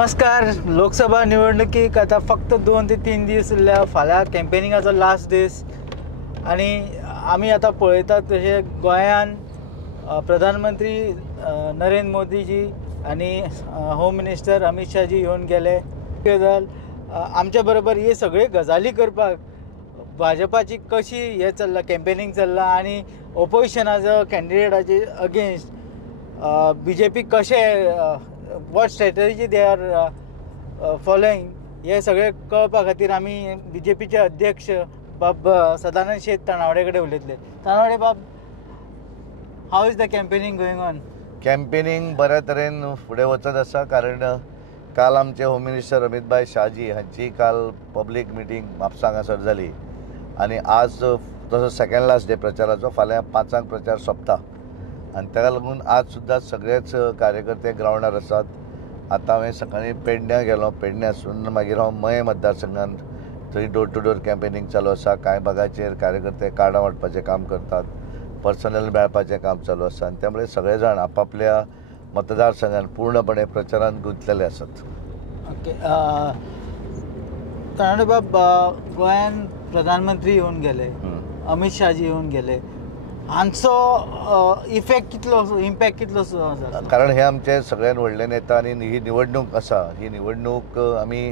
नमस्कार. लोकसभा निवडणुकीक आता फक्त 2 ते 3 दीस उरल्या. फाल्यां कॅम्पेनिंगाचो लास्ट दीस आणि आमी आता पळयतात तशे गोंयान प्रधानमंत्री नरेंद्र मोदीजी आणि होम मिनिस्टर अमित शाहजी येवन गेले. गजाल आमच्या बरोबर हे सगळे गजाली करपाक भाजपाची कशी हे चल्ला कॅम्पेनिंग चल्ला आणि ओपोजिशनाचो कॅन्डिडेटाचे अगेन्स्ट BJP कशे what strategy they are following हे सगळे कळपा खातीर आमी BJPचे अध्यक्ष बाब सदानंद शेट तानावडे कडेन उलयतले. तानावडे बाब, how is the campaigning going on? Campaigning बऱ्या तरेन फुडें वचत आसा. कारण काल आमचे होम मिनिस्टर अमित भाई शाहजी हांची काल पब्लीक मिटींग म्हापसांत हांगासर जाली आनी आज तसो सेकंड लास्ट डे प्रचाराचो. फाल्यां 5 प्रचार सोंपता आनी ताका लागून आज सुद्दां सगळेच कार्यकर्ते ग्रावंडार आसात. आतां हांवें सकाळीं पेडण्यां गेलो. पेडण्यासून मागीर हांव मये मतदारसंघांत थंय डोर टू डोर कॅम्पेनिंग चालू आसा. कांय भागाचेर कार्यकर्ते कार्डां वांटपाचें काम करतात, पर्सनल मेळपाचें काम चालू आसा आनी त्यामुळे सगळे जाण आपापल्या मतदारसंघांत पूर्णपणे प्रचारांत गुंतलेले आसात. ओके. तानावडे बाब, गोंयान प्रधानमंत्री येवन गेले, अमित शाहजी येवन गेले, हांचो इफेक्ट कितलो, इम्पॅक्ट कितलो जाला? कारण हे आमचे सगळ्यात व्हडले नेता आनी ही निवडणूक आसा, ही निवडणूक आमी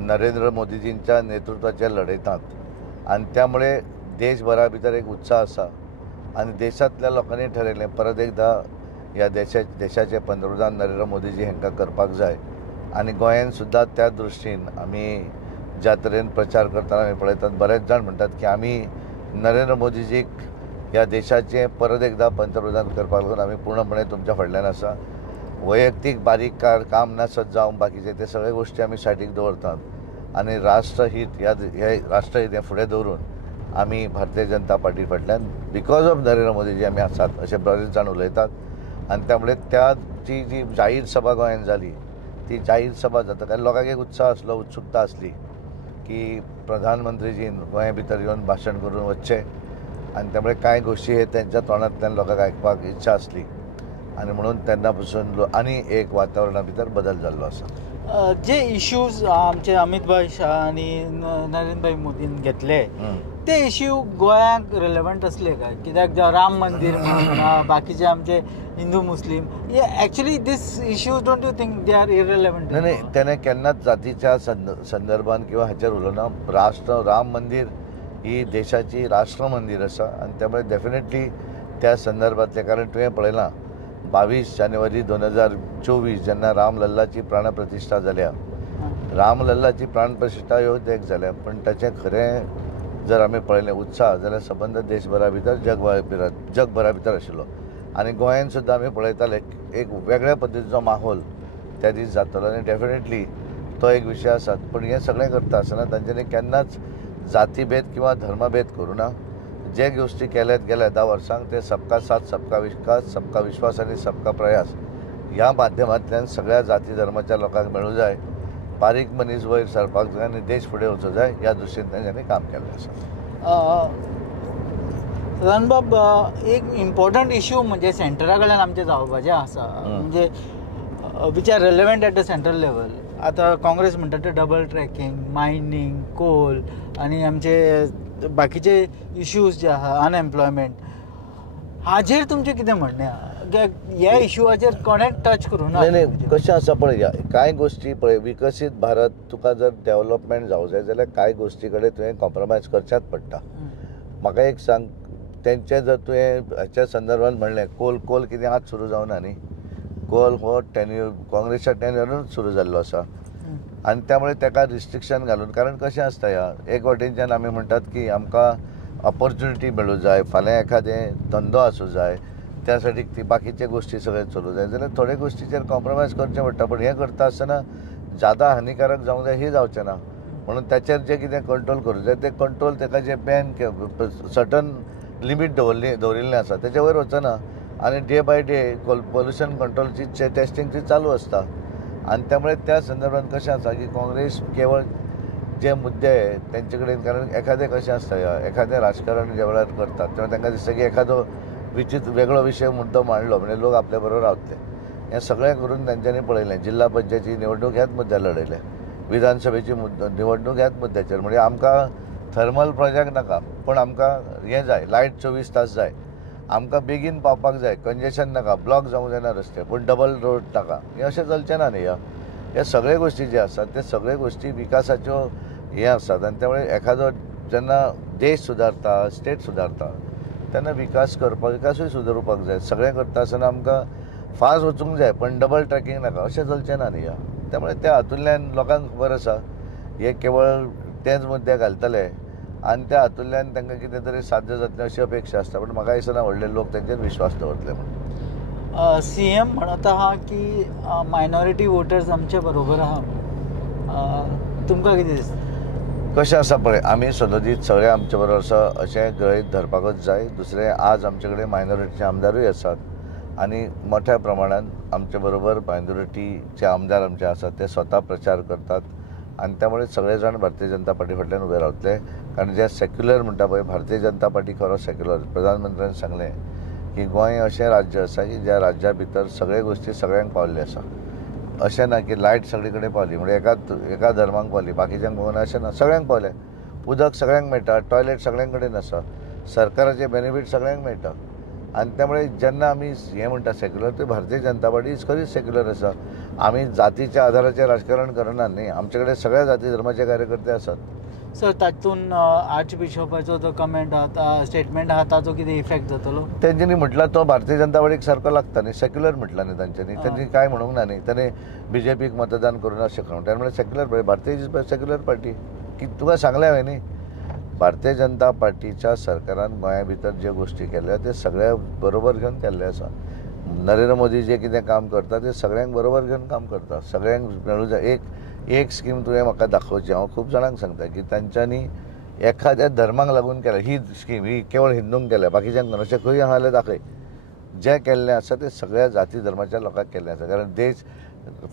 नरेंद्र मोदीजींच्या नेतृत्वाचेर लडयतात आनी त्यामुळे देशभरा भितर एक उत्साह आसा आनी देशांतल्या लोकांनी ठरयलें परत एकदा ह्या देशाचे पंतप्रधान नरेंद्र मोदीजी हांकां करपाक जाय. आनी गोंयान सुद्दां त्या दृश्टीन आमी ज्या तरेन प्रचार करतना आमी पळयतात, बरेच जाण म्हणटात की आमी नरेंद्र मोदीजीक ह्या देशाचें परत एकदा पंतप्रधान करपाक लागून आमी पूर्णपणे तुमच्या फाटल्यान आसा. वैयक्तीक बारीक काम नासत जावं बाकीचे ते सगळे गोश्टी आमी सायडीक दवरतात आनी राष्ट्रहीत हे राष्ट्रहीत हें फुडें दवरून आमी भारतीय जनता पार्टी फाटल्यान बिकॉज ऑफ नरेंद्र मोदीजी आमी आसात अशें बरेच जाण उलयतात. आनी त्यामुळे त्याची जी जाहीर सभा गोंयांत जाली ती जाहीर सभा जाता कारण लोकांक एक उत्साह आसलो, उत्सुकता आसली की प्रधानमंत्रीजीन गोंया भितर येवन भाशण करून वचचें आनी त्यामुळे कांय गोश्टी हे त्यांच्या तोंडांतल्यान लोकांक आयकपाक इच्छा आसली आनी म्हणून तेन्ना पासून आनी एक वातावरणा भितर बदल जाल्लो आसा. जे इश्यूज आमचे अमित भाई शाह आणि नरेंद्र भाई मोदीन घेतले ते इश्यू गोंयांक रिलेवंट असले काय? कित्याक राम मंदिर म्हणून बाकीचे आमचे Hindu Muslim actually these issues don't you think they are irrelevant? नाही, त्याने केन्नाच जातीच्या संदर्भान किंवा हाचेर उलोवना. राम मंदिर ही देशाची राष्ट्र मंदिर आसा आनी त्यामुळे डेफिनेटली त्या संदर्भातले कारण तुवें पळयलां 22 जानेवारी 2024 जेन्ना रामलल्लाची प्राणप्रतिश्ठा जाल्या. रामलल्लाची प्राणप्रतिश्ठा ह्यो एक जाल्या पण ताचें खरें जर आमी पळयलें उत्साह जाल्यार सबंद देशभरा भितर जगभरा भितर आशिल्लो आनी गोंयान सुद्दां आमी पळयताले एक वेगळ्या पद्दतीचो माहोल त्या दीस जातलो आनी डेफिनेटली तो एक विशय आसा. पण हें सगळें करता आसतना तांच्यांनी केन्नाच जातीभेद किंवा धर्मभेद करूं ना. जे गोष्टी केल्यात गेल्या 10 वर्सांक ते सबका साथ, सबका विकास, सबका विश्वास आणि सबका प्रयास ह्या माध्यमांतल्यान सगळ्या जाती धर्माच्या लोकांक मेळूं जाय, बारीक मनीस वयर सरपाक जाय आनी देश फुडें वचूं जाय ह्या दृश्टीन तांच्यांनी काम केल्लें आसा. रणबाब, एक इम्पॉर्टंट इश्यू म्हणजे सेंटरा कडल्यान आमचें जावपाचें आसा म्हणजे which are relevant at the central level. आता काँग्रेस म्हणटा ते डबल ट्रॅकिंग, मायनिंग, कोल आणि आमचे बाकीचे इश्यूज जे आहा, अनएम्प्लॉयमेंट, हाजेर तुमचें कितें म्हणणें आहा? ह्या इश्यूआचेर कोणेंच टच करूं ना. नाही, कशें आसा पळय, कांय गोश्टी पळय, विकसीत भारत तुका जर डेव्हलपमेंट जावं जाय जाल्यार कांय गोश्टी कडेन तुवें कॉम्प्रोमायज करचेंच पडटा. म्हाका एक सांग, तेंचे जर तुवें हाच्या संदर्भांत म्हणलें कोल कितें आज सुरू जावना न्ही. कोल हो काँग्रेसच्या टेन्युअरूच सुरू जाल्लो आसा आनी त्यामुळे ताका रिस्ट्रिक्शन घालून, कारण कशें आसता ह्या एक वटेनच्यान आमी म्हणटात की आमकां ऑपॉर्च्युनिटी मेळूं जाय, फाल्यां एखादें धंदो आसूं जाय, त्या साठी ती बाकीचे गोश्टी सगळे चलूं जाय जाल्यार थोड्या गोश्टीचेर कॉम्प्रोमायज करचें पडटा. पण हें करता आसतना जादा हानिकारक जावंक जाय हें जावचें ना. म्हणून त्याचेर जें कितें कंट्रोल करूं जाय तें कंट्रोल, ताका जें बॅन सर्टन लिमीट दवरिल्लें आसा तेचे वयर वचना आनी डे बाय डे पोल्युशन कंट्रोलची टेस्टिंग चालू आसता. आनी त्यामुळे त्या संदर्भात कशें आसा की काँग्रेस केवळ जे मुद्दे तेंचे कडेन, कारण एखादें कशें आसता एखादें राजकारण ज्या वेळार करतात तेन्ना तांकां दिसता की एखादो वेगळो विशय मुद्दो मांडलो म्हणजे लोक आपल्या बरोबर रावतले. हें सगळें करून तांच्यांनी पळयलें. जिल्हा पंचायतीची निवडणूक ह्याच मुद्द्यार लडयले, विधानसभेची निवडणूक ह्याच मुद्द्याचेर. म्हणजे आमकां थर्मल प्रोजेक्ट नाका, पूण आमकां हें जाय, लायट 24 तास जाय. आमकां बेगीन पावपाक जाय, कंजेशन नाका, ब्लॉक जावंक जायना रस्ते, पूण डबल रोड नाका. हें अशें चलचें ना न्ही. हे सगळे गोश्टी जे आसात ते सगळे गोश्टी विकासाच्यो हे आसात. आनी त्यामुळे एखादो जेन्ना देश सुदारता, स्टेट सुदारता, तेन्ना विकासूय सुदारपाक जाय. सगळें करता आसतना आमकां फास्ट वचूंक जाय, पण डबल ट्रॅकिंग नाका, अशें चलचें ना न्ही. त्यामुळे त्या हातूंतल्यान लोकांक खबर आसा हे केवळ तेच मुद्दे घालतले आनी त्या हातूंतल्यान तांकां कितें तरी साध्य जातलें अशी अपेक्षा आसता. पूण म्हाका दिसना व्हडले लोक तांचेर विश्वास दवरतले म्हणून. CM म्हणत आहा की मायनॉरिटी वोटर्स आमचे बरोबर आहा. तुमकां कितें दिसता? कशें आसा पळय, आमी सदोदीत सगळे आमचे बरोबर आसा अशें गृहीत धरपाकच जाय. दुसरें, आज आमचे कडेन मायनॉरिटीचे आमदारूय आसात आनी मोठ्या प्रमाणान आमचे बरोबर मायनॉरिटीचे आमदार आमचे आसात, ते स्वता प्रचार करतात. आनी त्यामुळे सगळे जाण भारतीय जनता पार्टी फाटल्यान उबे रावतले. कारण जे सेक्युलर म्हणटा पळय, भारतीय जनता पार्टी खरो सेक्युलर. प्रधानमंत्र्यान सांगलें की गोंय अशें राज्य आसा की ज्या राज्या भितर सगळे गोश्टी सगळ्यांक पावल्ले आसा. अशें ना की लायट सगळे कडेन पावली म्हणजे एका धर्मांक पावली, बाकीच्यांक पावना, अशें ना. सगळ्यांक पावलें. उदक सगळ्यांक मेळटा, टॉयलेट सगळ्यां कडेन आसा, सरकाराचे बेनिफीट सगळ्यांक मेळटा. आनी त्यामुळे जेन्ना आमी हें म्हणटा सेक्युलर, ते भारतीय जनता पार्टी खरीच सेक्युलर आसा. आमी जातीच्या आधाराचेर राजकारण करनात न्ही. आमचे कडेन सगळ्या जाती धर्माचे कार्यकर्ते आसात. सर, तातूंत आर्च बिशोपाचो जो कमेंट आहा, स्टेटमेंट आहा, ताचो कितें इफेक्ट जातलो? तेंच्यांनी म्हटला तो भारतीय जनता पार्टीक सारको लागता न्ही. सेक्युलर म्हटला न्ही तांच्यांनी. तेंच्यांनी काय म्हणूंक ना न्ही. ताणें BJPक मतदान करून अशें म्हणून. त्यामुळे सेक्युलर भारतीय सेक्युलर पार्टी की तुका सांगलें हांवें न्ही. भारतीय जनता पार्टीच्या सरकारान गोंया भितर ज्यो गोश्टी केल्या ते सगळ्या बरोबर घेवन केल्ले आसा. नरेंद्र मोदी जे कितें काम करता ते सगळ्यांक बरोबर घेवन काम करता. सगळ्यांक मेळूं जाय. एक स्कीम तुवें म्हाका दाखोवची. हांव खूब जाणांक सांगता की तांच्यांनी एखाद्या धर्माक लागून केल्या ही स्कीम, ही केवळ हिंदूंक केल्या, बाकीच्यांक अशें खंय आहा जाल्यार दाखय. जें केल्लें आसा तें सगळ्या जाती धर्माच्या लोकांक केल्लें आसा. कारण देश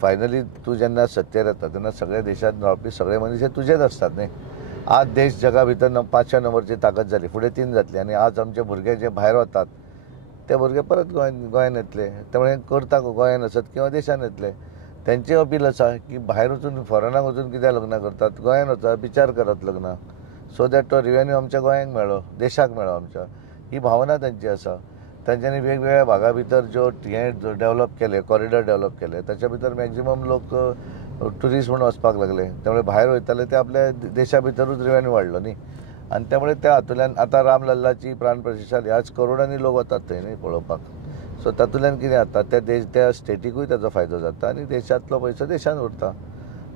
फायनली तूं जेन्ना सत्तेर येता तेन्ना सगळ्या देशांत रावपी सगळे मनीस हे तुजेच आसतात न्ही. आज देश जगा भितर 5व्या नंबरची ताकद जाली, फुडें 3 जातली. आनी आज आमचे भुरगे जे भायर वतात ते भुरगे परत गोंयांत येतले. त्यामुळे करता गोंयांत आसत किंवा देशांत येतले. तेंची अपील आसा की भायर वचून फॉरेनाक वचून कित्याक लग्न करतात, गोंयांत वचात, विचार करात लग्न, सो दॅट तो रिवेन्यू आमच्या गोंयांक मेळ्ळो, देशाक मेळ्ळो आमच्या. ही भावना तांची आसा. तांच्यांनी वेगवेगळ्या भागा भितर जो हे डेव्हलप केले, कॉरिडॉर डेव्हलप केले, ताच्या भितर मॅक्झिमम लोक ट्युरिस्ट म्हणून वचपाक लागले. त्यामुळे भायर वयताले ते आपल्या देशा भितरूच रिवेन्यू वाडलो न्ही. आनी त्यामुळे त्या हातूंतल्यान आतां रामलल्लाची प्राण प्रतिश्ठा जाली. आज करोडांनी लोक वतात थंय न्ही पळोवपाक. सो तातूंतल्यान कितें जाता, त्या स्टेटीकूय ताचो फायदो जाता आनी देशांतलो पयसो देशांत उरता.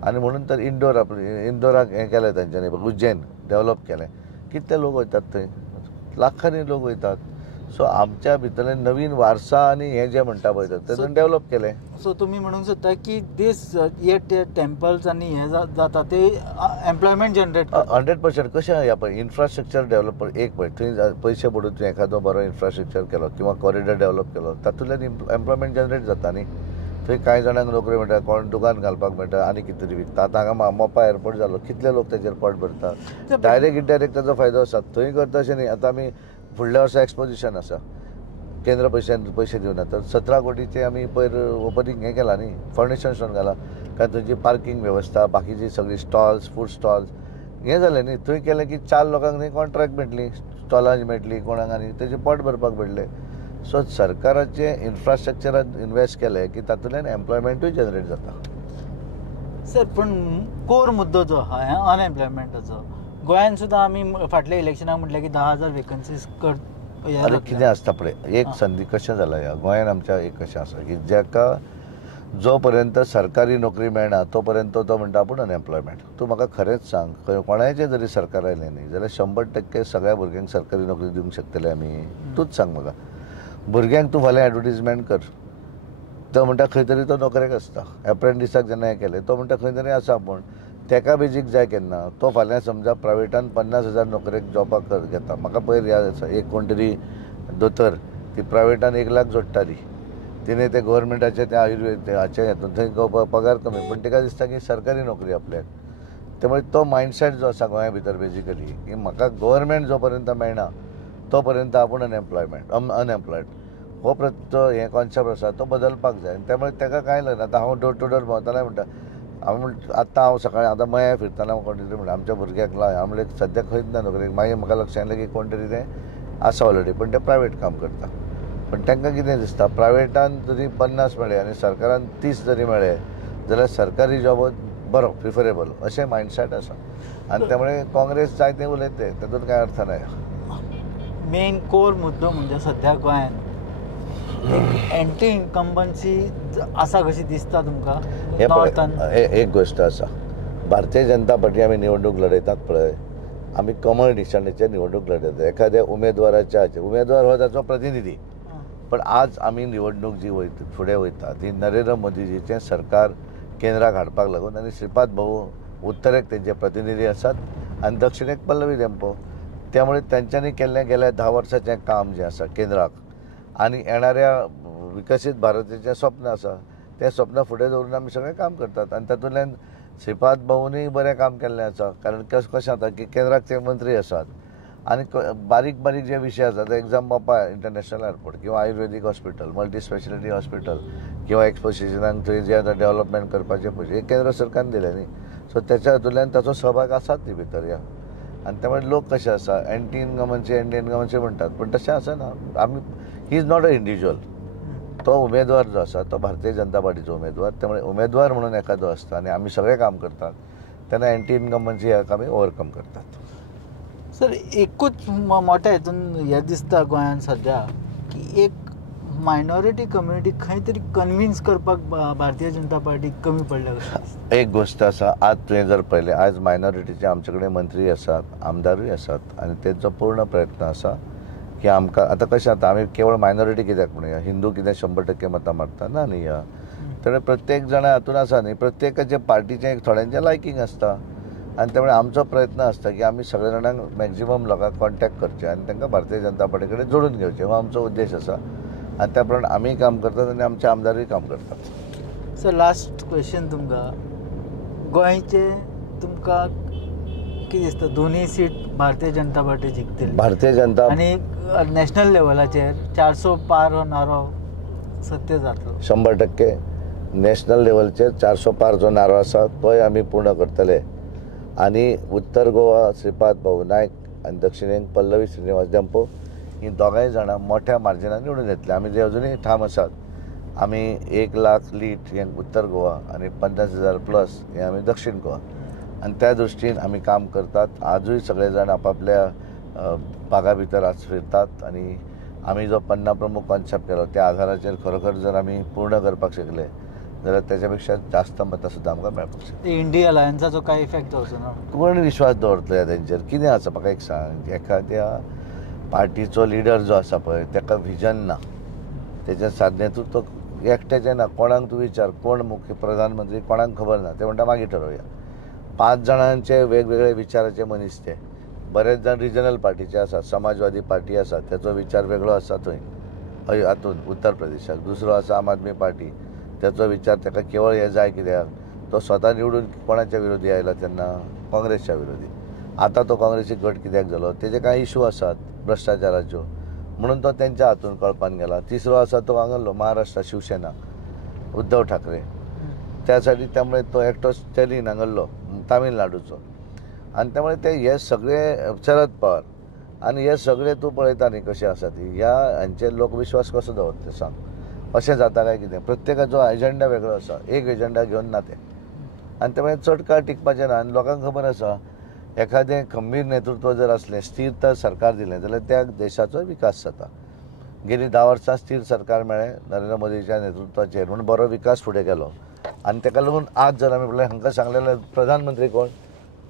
आनी म्हणून तर इंदोराक हें केलें तांच्यांनी, उज्जैन डेव्हलप केलें. कितले लोक वयतात थंय, लाखांनी लोक वयतात. सो आमच्या भितरलें नवीन वारसा आनी हें जें म्हणटा पळय तें डेव्हलप केलें. सो तुमी म्हणूंक सोदता की दीस हे टेम्पल्स आनी हें जाता ते एम्प्लॉयमेंट जनरेट करता? 100%. कशें ह्या पळय इन्फ्रास्ट्रक्चर डेव्हलप, एक पळय थंय पयशे पडून तुवें एखादो बरो इन्फ्रास्ट्रक्चर केलो किंवा कॉरिडॉर डेव्हलप केलो, तातूंतल्यान एम्प्लॉयमेंट जनरेट जाता न्ही. थंय कांय जाणांक नोकरी मेळटा, कोण दुकान घालपाक मेळटा आनी कितें तरी विकता. आतां हांगा मोपा एअरपोर्ट जालो, कितले लोक ताचेर पोट भरतात. डायरेक्ट इनडायरेक्ट ताचो फायदो आसा. थंय करता अशें न्ही. आतां आमी फुडल्या वर्सा एक्सपोजिशन आसा, केंद्र पयशे दिवना, तर 17 कोटीचे आमी पयर ओपनिंग हें केलां न्ही, फावंडेशन स्टोन घाला. कारण थंयची पार्किंग वेवस्था, बाकीची सगळी स्टॉल्स, फूड स्टॉल्स हें जालें न्ही. थंय केलें की 4 लोकांक थंय कॉन्ट्रॅक्ट मेळटली, स्टॉलां मेळटली कोणाक आनी तेजें पोट भरपाक मेळटलें. सो सरकाराचे इन्फ्रास्ट्रक्चरांत इन्वेस्ट केलें की तातूंतल्यान एम्प्लॉयमेंटूय जनरेट जाता. सर, पूण कोर मुद्दो जो आहा अनएम्प्लॉयमेंटाचो, गोंयांत सुद्दां आमी फाटल्या इलेक्शनाक म्हटलें की 10,000 वेकन्सीज अरे कितें आसता पळय, एक संदी कशें जालां ह्या गोंयांत आमच्या, एक कशें आसा की जाका जो पर्यंत सरकारी नोकरी मेळना तो पर्यंत तो म्हणटा आपूण अनएम्प्लॉयमेंट. तूं म्हाका खरेंच सांग, कोणाचें जरी सरकार आयलें न्ही जाल्यार 100% सगळ्या भुरग्यांक सरकारी नोकरी दिवंक शकतले आमी? तूंच सांग म्हाका. भुरग्यांक तूं फाल्यां एडवर्टिजमेंट कर, तो म्हणटा खंय तरी तो नोकरेक आसता. एप्रेंटिसाक जेन्ना हें केलें तो म्हणटा खंय तरी आसा, पूण तेका बेजीक जाय केन्ना, तो फाल्यां समजा प्रायवेटान 50,000 नोकरेक जॉबाक घेता. म्हाका पयर याद आसा, एक कोण तरी दोतोर ती प्रायवेटान 1 लाख जोडटाली, तिणें ते गव्हर्मेंटाचे ते आयुर्वेद हाचे हातूंत थंय पगार कमी, पण तिका दिसता की सरकारी नोकरी आपल्याक. त्यामुळे तो मायंडसेट जो आसा गोंया भितर बेजिकली की म्हाका गव्हर्मेंट जो पर्यंत मेळना तो पर्यंत आपूण अनएम्प्लॉयड. हो हे कॉन्सेप्ट आसा तो बदलपाक जाय. त्यामुळे ताका काय लागना. आतां हांव डोर टू डोर भोंवताना म्हणटा आतां हांव सकाळीं आतां मया फिरताना कोण तरी म्हणटा आमच्या भुरग्याक लाय. हांव म्हणलें सद्याक खंयच ना नोकरेक. मागीर म्हाका लक्षांत येलें की कोण तरी तें आसा ऑलरेडी, पण ते प्रायवेट काम करता. पण तांकां कितें दिसता, प्रायवेटान जरी 50 मेळ्ळे आनी सरकारान 30 जरी मेळ्ळे जाल्यार सरकारी जॉब बरो प्रिफरेबल अशें मायंडसेट आसा. आनी त्यामुळे काँग्रेस जाय तें उलयते, तातूंत कांय अर्थ ना. मेन कोर मुद्दो म्हणजे सध्या गोंयांत एंटी इन्कम्बन्सी आसा कशी दिसता तुमकां नॉर्थान? एक गोश्ट आसा, भारतीय जनता पार्टी आमी निवडणूक लडयतात पळय, आमी कमळ निशाणीचेर निवडणूक लडयतात. एखाद्या उमेदवाराच्या उमेदवार हो ताचो प्रतिनिधी. पण आज आमी निवडणूक जी फुडें वयता ती नरेंद्र मोदीजीचें सरकार केंद्राक हाडपाक लागून, आनी श्रीपाद भाऊ उत्तरेक तेंचे प्रतिनिधी आसात आनी दक्षिणेक पल्लवी देंपो. त्यामुळे तांच्यांनी केल्लें गेल्या 10 वर्सांचें काम जें आसा केंद्राक आनी येणाऱ्या विकसीत भारताचें स्वप्न आसा तें स्वप्न फुडें दवरून आमी सगळें काम करतात. आनी तातूंतल्यान श्रीपाद भाऊनय बरें काम केल्लें आसा. कारण कशें जाता की केंद्राक ते मंत्री आसात आनी बारीक बारीक जे विशय आसात, एग्जाम मोपा इंटरनॅशनल एअरपोर्ट किंवा आयुर्वेदीक हॉस्पिटल, मल्टी स्पेशलिटी हॉस्पिटल किंवा एक्सपोजिशनाक थंय जे आतां डेव्हलपमेंट करपाचे पयशे हे केंद्र सरकारान दिले न्ही. सो त्याच्या हातूंतल्यान ताचो सहभाग आसात ती भितर ह्या. आनी त्यामुळे लोक कशे आसा एंटी इन्कम्बन्सी म्हणटात, पण तशें आसना. आमी he is not a individual. तो उमेदवार जो आसा तो भारतीय जनता पार्टीचो उमेदवार. त्यामुळे उमेदवार म्हणून एखादो आसता आनी आमी सगळें काम करतात तेन्ना एंटी इन्कम्बन्सी ह्याक आमी ओवरकम करतात. सर, एकूच मोठ्या हितून हें दिसता गोंयांत सध्या की एक मायनॉरिटी कम्युनिटी खंय तरी कन्विन्स करपाक भारतीय जनता पार्टीक कमी पडल्या कशें. एक गोश्ट आसा, आज तुवें जर पळयलें आज मायनॉरिटीचे आमचे कडेन मंत्री आसात, आमदारूय आसात आनी तेंचो पूर्ण प्रयत्न आसा की आमकां आतां कशें जाता आमी केवळ मायनॉरिटी कित्याक म्हणया, हिंदू कितें 100% मतां मारता ना न्ही. तर प्रत्येक जाणा हातून आसा न्ही, प्रत्येकाचे पार्टीचें थोड्यांचें लायकींग आसता आनी त्यामुळे आमचो प्रयत्न आसता की आमी सगळ्या जाणांक मॅक्झिमम लोकांक कॉन्टॅक्ट करचे आनी तांकां भारतीय जनता पार्टी कडेन जोडून घेवचें, हो आमचो उद्देश आसा. आनी त्या प्रमाणे आमी काम करतात आनी आमचे आमदारूय काम करतात. सर, लास्ट क्वेश्चन तुमकां, गोंयचे तुमकां कितें दिसता दोनूय सीट भारतीय जनता पार्टी जिखतली? भारतीय जनता आनी नॅशनल लेवलाचेर 400 पार हो नारो सत्य जातलो? 100% नॅशनल लेवलचेर 400 पार जो नारो आसा तोय आमी पूर्ण करतले. आनी उत्तर गोवा श्रीपाद भाऊ नायक आनी दक्षिणेक पल्लवी श्रीनिवास देंपो ही दोगांय जाणां मोठ्या मार्जिनान निवडून येतले. आमी जे अजुनूय ठाम आसात. आमी 1 लाख लीड हें उत्तर गोवा आनी 50,000 प्लस हें आमी दक्षिण गोवा. आनी त्या दृश्टीन आमी काम करतात. आजूय सगळे जाण आपापल्या भागा भितर आज फिरतात आनी आमी जो 50 प्रमुख कॉन्सेप्ट केलो त्या आधाराचेर खरोखर जर आमी पूर्ण करपाक शकले जाल्यार त्याच्या पेक्षा जास्त मतां सुद्दां आमकां मेळपाक शकता. इंडिया अलायन्साचो काय इफेक्ट जावचो ना? कोण विश्वास दवरतलो ह्या तेंचेर? कितें आसा म्हाका एक सांग, एखाद्या पार्टीचो लिडर जो आसा पळय ताका विजन ना, तेजें साधनेतून तो एकट्याचें ना. कोणाक तूं विचार कोण मुख्य प्रधानमंत्री कोणाक खबर ना. ते म्हणटा मागीर ठरोवया. 5 जाणांचे वेगवेगळे विचाराचे मनीस ते. बरेच जाण रिजनल पार्टीचे आसात. समाजवादी पार्टी आसा तेचो विचार वेगळो आसा थंय हातून उत्तर प्रदेशाक. दुसरो आसा आम आदमी पार्टी, तेचो विचार ताका केवळ हे जाय कित्याक तो स्वता निवडून कोणाच्या विरोधी आयला तेन्ना काँग्रेसच्या विरोधी. आतां तो काँग्रेसीक गट कित्याक जालो तेजे कांय इशू आसात भ्रश्टाचाराच्यो, म्हणून तो तेंच्या हातून कळपान गेला. तिसरो आसा तो हांगालो महाराष्ट्र शिवसेना उद्धव ठाकरे, त्यासाठी त्यामुळे तो एकटो स्टॅलिन हांगालो तामिळनाडूचो. आनी त्यामुळे ते हे सगळे शरद पवार आनी हे सगळे तूं पळयता न्ही कशें आसा ती, ह्या हांचेर लोक विश्वास कसो दवरता सांग? अशें जाता काय कितें? प्रत्येकाचो एजंडा वेगळो आसा, एक एजंडा घेवन ना ते. आनी त्यामुळे चड काळ टिकपाचें ना. आनी लोकांक खबर आसा एखादें खंबीर नेतृत्व जर असलें, स्थिर तर सरकार दिलें जाल्यार त्या देशाचो विकास जाता. गेलीं 10 वर्सां स्थिर सरकार मेळ्ळें नरेंद्र मोदीच्या नेतृत्वाचेर, म्हणून बरो विकास फुडें गेलो. आनी ताका लागून आज जर आमी पळयलें हांकां सांगलेलें प्रधानमंत्री कोण,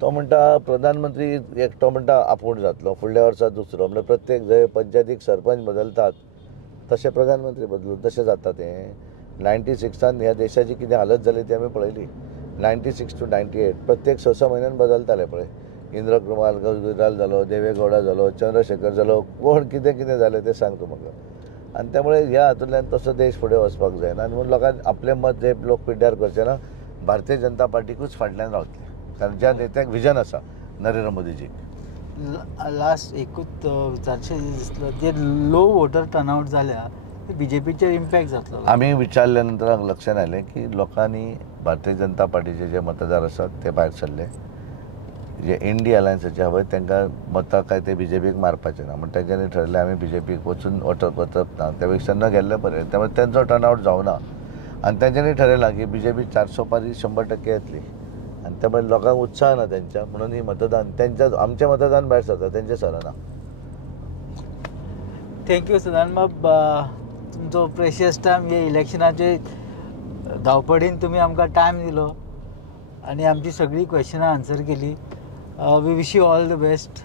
तो म्हणटा प्रधानमंत्री एकटो म्हणटा आपूण जातलो, फुडल्या वर्सा दुसरो. म्हणजे प्रत्येक जंय पंचायतीक सरपंच बदलतात तशे प्रधानमंत्री बदलून तशें जाता तें. 96 ह्या देशाची कितें हालत जाली ती आमी पळयली. 96 to 98 प्रत्येक 6 म्हयन्यान बदलताले पळय. इंद्र कुमार गुजराल जालो, देवेगौडा जालो, चंद्रशेखर जालो, कोण कितें कितें जालें तें सांग तूं म्हाका. आनी त्यामुळे ह्या हातूंतल्यान तसो देश फुडें वचपाक जायना. आनी म्हणून लोकांक आपलें मत जे लोक पिड्ड्यार करचे ना, भारतीय जनता पार्टीकूच फाटल्यान रावतले. कारण ज्या नेत्याक विजन आसा नरेंद्र मोदीजीक. लास्ट एकूच विचारचें दिसलो, जे लो वोटर टर्नआउट जाल्या बीजेपीचेर इम्पॅक्ट जातलो? आमी विचारल्यानंतर हांगा लक्षात आयलें की लोकांनी भारतीय जनता पार्टीचे जे मतदार आसात ते भायर सरले. जे इंडी अलायन्साचे हवे तांकां मतां काय ते बीजेपीक मारपाचे ना, म्हणून तेंच्यांनी ठरलें आमी बीजेपीक वचून वचप ना, त्या पेक्षा न गेल्ले बरें. त्यामुळे तेंचो टर्नआउट जावना आनी तेंच्यांनी ठरयलां की बीजेपी 400 पारी 100% येतली आनी त्यामुळे लोकांक उत्साह ना तेंच्या, म्हणून ही मतदान तेंच्या आमचें मतदान भायर सरता, तेंचें सरना. थँक्यू सदान बाब, तुमचो प्रेशियस टायम हे इलेक्शनाचे धांवपडीन तुमी आमकां टायम दिलो आनी आमची सगळीं क्वेश्चनां आन्सर केली. We wish you all the best.